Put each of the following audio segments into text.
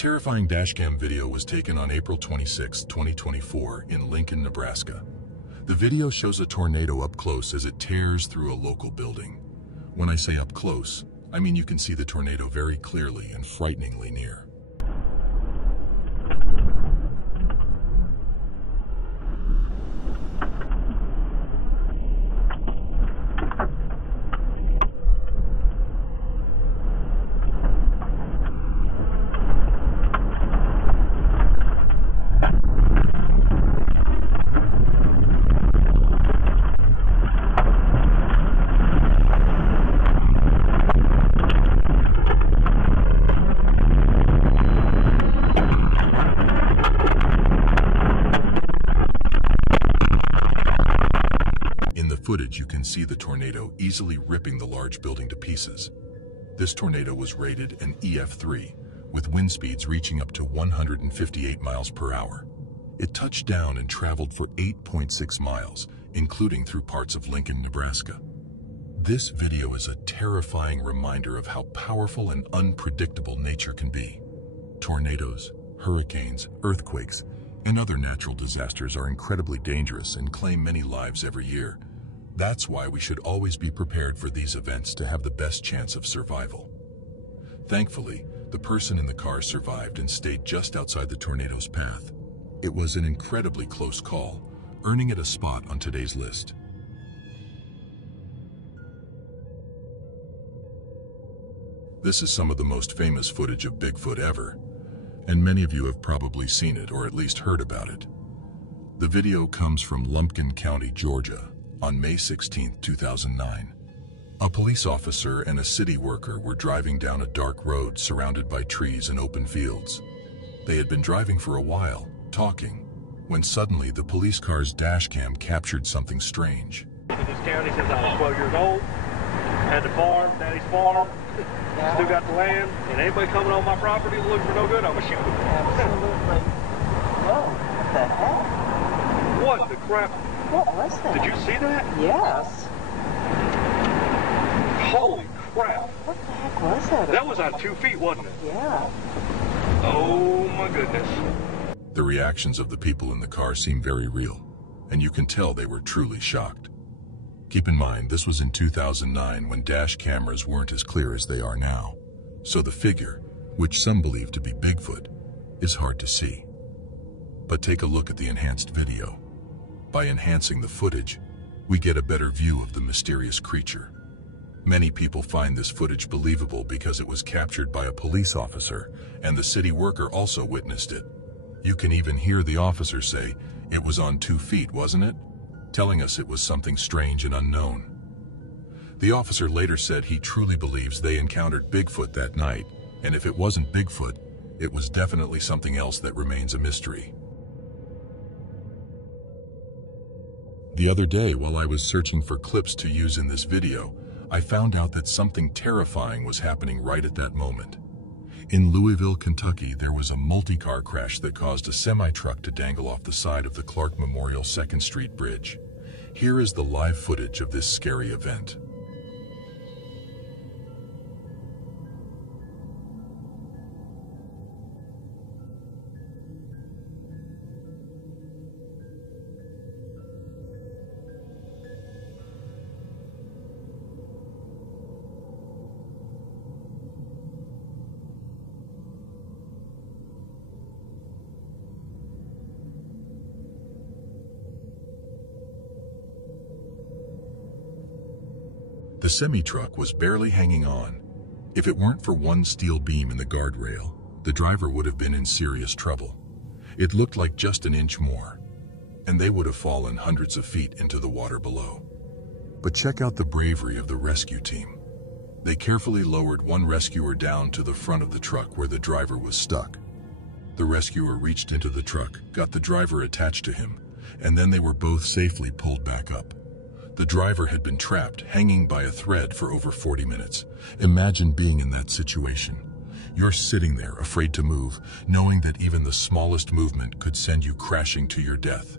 terrifying dashcam video was taken on April 26, 2024 in Lincoln, Nebraska. The video shows a tornado up close as it tears through a local building. When I say up close, I mean you can see the tornado very clearly and frighteningly near. Footage, you can see the tornado easily ripping the large building to pieces. This tornado was rated an EF3, with wind speeds reaching up to 158 miles per hour. It touched down and traveled for 8.6 miles, including through parts of Lincoln, Nebraska. This video is a terrifying reminder of how powerful and unpredictable nature can be. Tornadoes, hurricanes, earthquakes, and other natural disasters are incredibly dangerous and claim many lives every year. That's why we should always be prepared for these events to have the best chance of survival. Thankfully, the person in the car survived and stayed just outside the tornado's path. It was an incredibly close call, earning it a spot on today's list. This is some of the most famous footage of Bigfoot ever, and many of you have probably seen it or at least heard about it. The video comes from Lumpkin County, Georgia, on May 16, 2009. A police officer and a city worker were driving down a dark road surrounded by trees and open fields. They had been driving for a while, talking, when suddenly the police car's dash cam captured something strange. In this county since I was 12 years old, had the farm, daddy's farm, still got the land, and anybody coming on my property looking for no good, I'm gonna shoot them. Absolutely. Whoa, what the heck? What the crap? What was that? Did you see that? Yes. Holy crap. What the heck was that? That was on 2 feet, wasn't it? Yeah. Oh my goodness. The reactions of the people in the car seem very real, and you can tell they were truly shocked. Keep in mind, this was in 2009 when dash cameras weren't as clear as they are now, so the figure, which some believe to be Bigfoot, is hard to see. But take a look at the enhanced video. By enhancing the footage, we get a better view of the mysterious creature. Many people find this footage believable because it was captured by a police officer, and the city worker also witnessed it. You can even hear the officer say, "It was on 2 feet, wasn't it?" telling us it was something strange and unknown. The officer later said he truly believes they encountered Bigfoot that night, and if it wasn't Bigfoot, it was definitely something else that remains a mystery. The other day, while I was searching for clips to use in this video, I found out that something terrifying was happening right at that moment. In Louisville, Kentucky, there was a multi-car crash that caused a semi-truck to dangle off the side of the Clark Memorial 2nd Street Bridge. Here is the live footage of this scary event. The semi-truck was barely hanging on. If it weren't for one steel beam in the guardrail, the driver would have been in serious trouble. It looked like just an inch more, and they would have fallen hundreds of feet into the water below. But check out the bravery of the rescue team. They carefully lowered one rescuer down to the front of the truck where the driver was stuck. The rescuer reached into the truck, got the driver attached to him, and then they were both safely pulled back up. The driver had been trapped, hanging by a thread for over 40 minutes. Imagine being in that situation. You're sitting there, afraid to move, knowing that even the smallest movement could send you crashing to your death.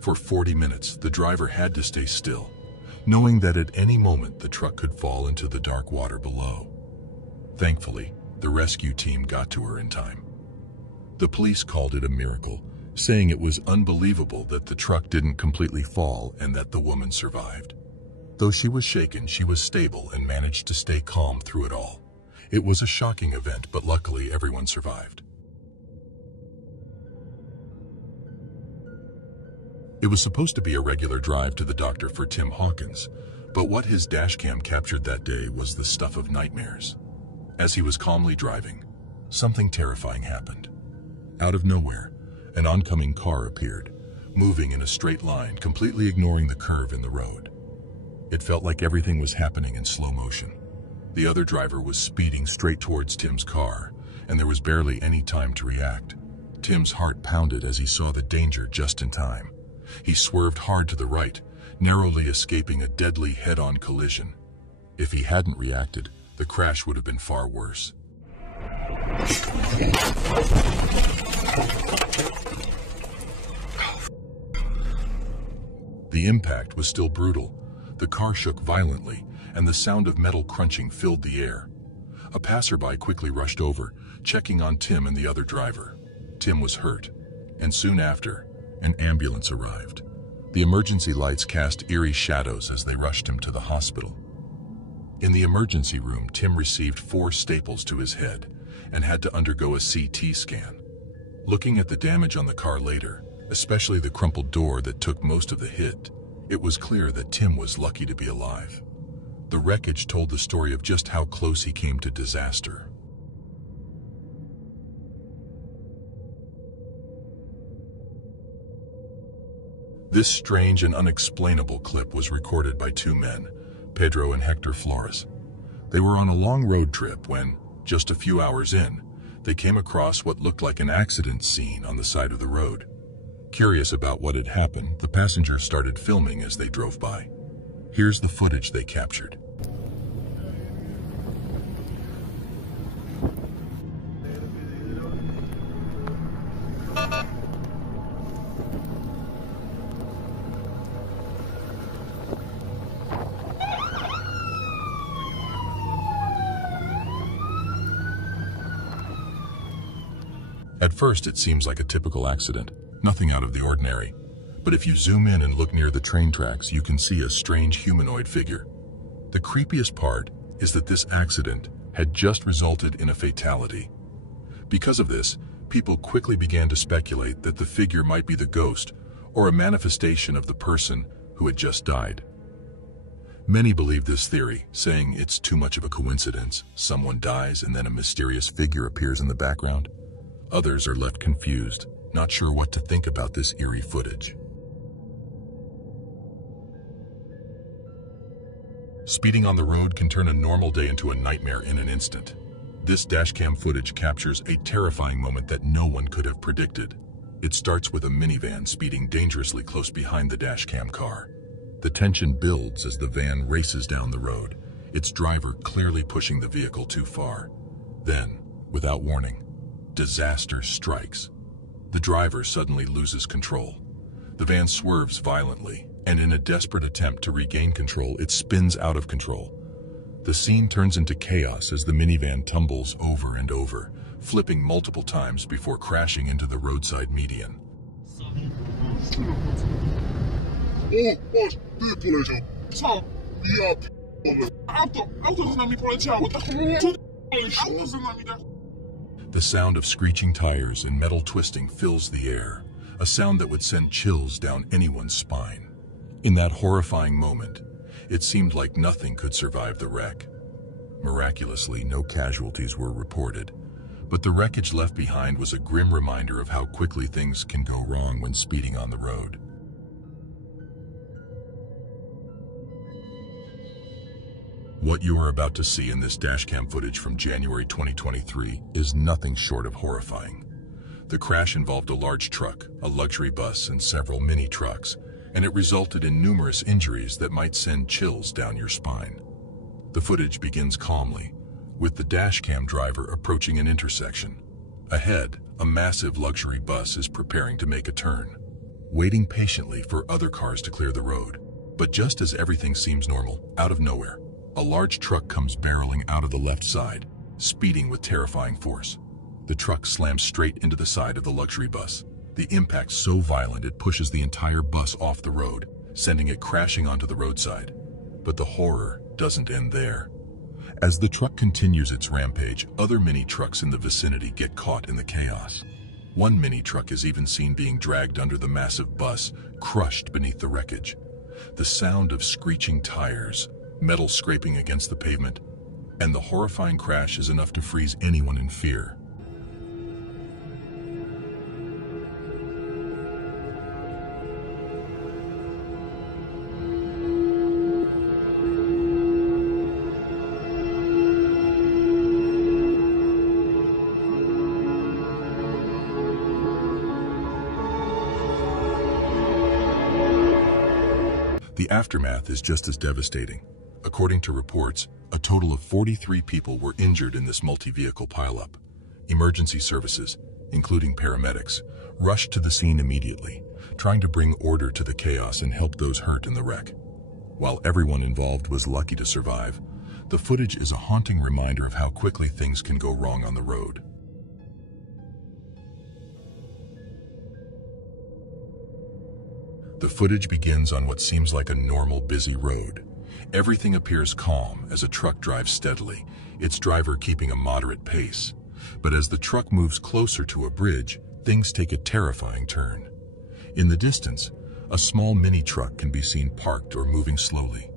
For 40 minutes, the driver had to stay still, knowing that at any moment the truck could fall into the dark water below. Thankfully, the rescue team got to her in time. The police called it a miracle, saying it was unbelievable that the truck didn't completely fall and that the woman survived. Though she was shaken, she was stable and managed to stay calm through it all. It was a shocking event, but luckily everyone survived. It was supposed to be a regular drive to the doctor for Tim Hawkins, but what his dashcam captured that day was the stuff of nightmares. As he was calmly driving, something terrifying happened. Out of nowhere, an oncoming car appeared, moving in a straight line, completely ignoring the curve in the road. It felt like everything was happening in slow motion. The other driver was speeding straight towards Tim's car, and there was barely any time to react. Tim's heart pounded as he saw the danger just in time. He swerved hard to the right, narrowly escaping a deadly head-on collision. If he hadn't reacted, the crash would have been far worse. The impact was still brutal. The car shook violently, and the sound of metal crunching filled the air. A passerby quickly rushed over, checking on Tim and the other driver. Tim was hurt, and soon after, an ambulance arrived. The emergency lights cast eerie shadows as they rushed him to the hospital. In the emergency room, Tim received 4 staples to his head and had to undergo a CT scan. Looking at the damage on the car later, especially the crumpled door that took most of the hit, it was clear that Tim was lucky to be alive. The wreckage told the story of just how close he came to disaster. This strange and unexplainable clip was recorded by 2 men, Pedro and Hector Flores. They were on a long road trip when, just a few hours in, they came across what looked like an accident scene on the side of the road. Curious about what had happened, the passengers started filming as they drove by. Here's the footage they captured. At first, it seems like a typical accident, nothing out of the ordinary. But if you zoom in and look near the train tracks, you can see a strange humanoid figure. The creepiest part is that this accident had just resulted in a fatality. Because of this, people quickly began to speculate that the figure might be the ghost or a manifestation of the person who had just died. Many believe this theory, saying it's too much of a coincidence. Someone dies and then a mysterious figure appears in the background. Others are left confused, not sure what to think about this eerie footage. Speeding on the road can turn a normal day into a nightmare in an instant. This dashcam footage captures a terrifying moment that no one could have predicted. It starts with a minivan speeding dangerously close behind the dashcam car. The tension builds as the van races down the road, its driver clearly pushing the vehicle too far. Then, without warning, disaster strikes. The driver suddenly loses control. The van swerves violently, and in a desperate attempt to regain control, it spins out of control. The scene turns into chaos as the minivan tumbles over and over, flipping multiple times before crashing into the roadside median. The sound of screeching tires and metal twisting fills the air, a sound that would send chills down anyone's spine. In that horrifying moment, it seemed like nothing could survive the wreck. Miraculously, no casualties were reported, but the wreckage left behind was a grim reminder of how quickly things can go wrong when speeding on the road. What you are about to see in this dashcam footage from January 2023 is nothing short of horrifying. The crash involved a large truck, a luxury bus, and several mini trucks, and it resulted in numerous injuries that might send chills down your spine. The footage begins calmly, with the dashcam driver approaching an intersection. Ahead, a massive luxury bus is preparing to make a turn, waiting patiently for other cars to clear the road. But just as everything seems normal, out of nowhere, a large truck comes barreling out of the left side, speeding with terrifying force. The the truck slams straight into the side of the luxury bus. The impact's so violent it pushes the entire bus off the road, sending it crashing onto the roadside. But the horror doesn't end there. As the truck continues its rampage, other mini-trucks in the vicinity get caught in the chaos. One mini-truck is even seen being dragged under the massive bus, crushed beneath the wreckage. The sound of screeching tires, metal scraping against the pavement, and the horrifying crash is enough to freeze anyone in fear. The aftermath is just as devastating. According to reports, a total of 43 people were injured in this multi-vehicle pileup. Emergency services, including paramedics, rushed to the scene immediately, trying to bring order to the chaos and help those hurt in the wreck. While everyone involved was lucky to survive, the footage is a haunting reminder of how quickly things can go wrong on the road. The footage begins on what seems like a normal, busy road. Everything appears calm as a truck drives steadily, its driver keeping a moderate pace. But as the truck moves closer to a bridge, things take a terrifying turn. In the distance, a small mini-truck can be seen parked or moving slowly.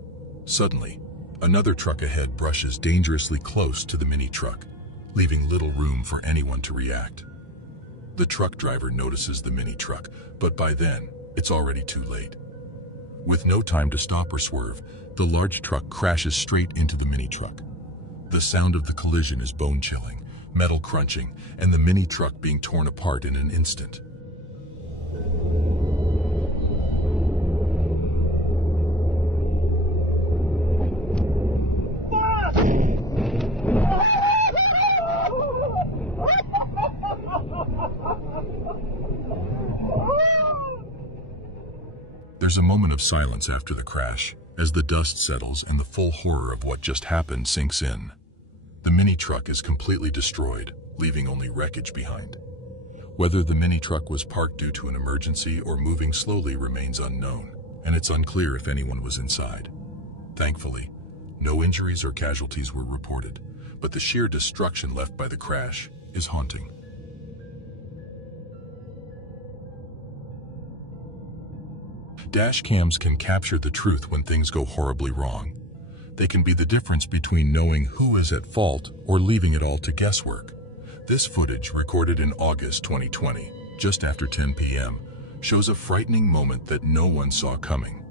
Suddenly, another truck ahead brushes dangerously close to the mini-truck, leaving little room for anyone to react. The truck driver notices the mini-truck, but by then, it's already too late. With no time to stop or swerve, the large truck crashes straight into the mini-truck. The sound of the collision is bone-chilling, metal crunching, and the mini-truck being torn apart in an instant. There's a moment of silence after the crash, as the dust settles and the full horror of what just happened sinks in. The mini-truck is completely destroyed, leaving only wreckage behind. Whether the mini-truck was parked due to an emergency or moving slowly remains unknown, and it's unclear if anyone was inside. Thankfully, no injuries or casualties were reported, but the sheer destruction left by the crash is haunting. Dash cams can capture the truth when things go horribly wrong. They can be the difference between knowing who is at fault or leaving it all to guesswork. This footage, recorded in August 2020, just after 10 p.m., shows a frightening moment that no one saw coming.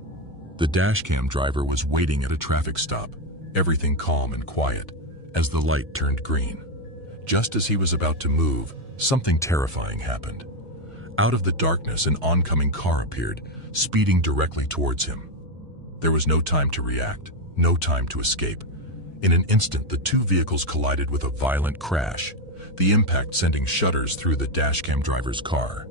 The dashcam driver was waiting at a traffic stop, everything calm and quiet, as the light turned green. Just as he was about to move, something terrifying happened. Out of the darkness, an oncoming car appeared, speeding directly towards him. There was no time to react, no time to escape. In an instant, the two vehicles collided with a violent crash, the impact sending shudders through the dashcam driver's car.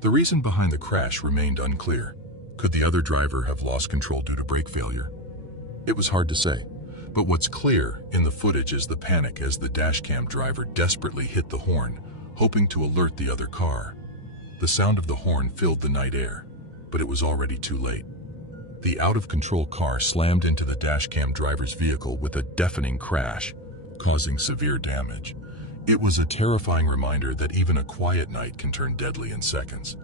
The reason behind the crash remained unclear. Could the other driver have lost control due to brake failure? It was hard to say. But what's clear in the footage is the panic as the dashcam driver desperately hit the horn, hoping to alert the other car. The sound of the horn filled the night air, but it was already too late. The out-of-control car slammed into the dashcam driver's vehicle with a deafening crash, causing severe damage. It was a terrifying reminder that even a quiet night can turn deadly in seconds.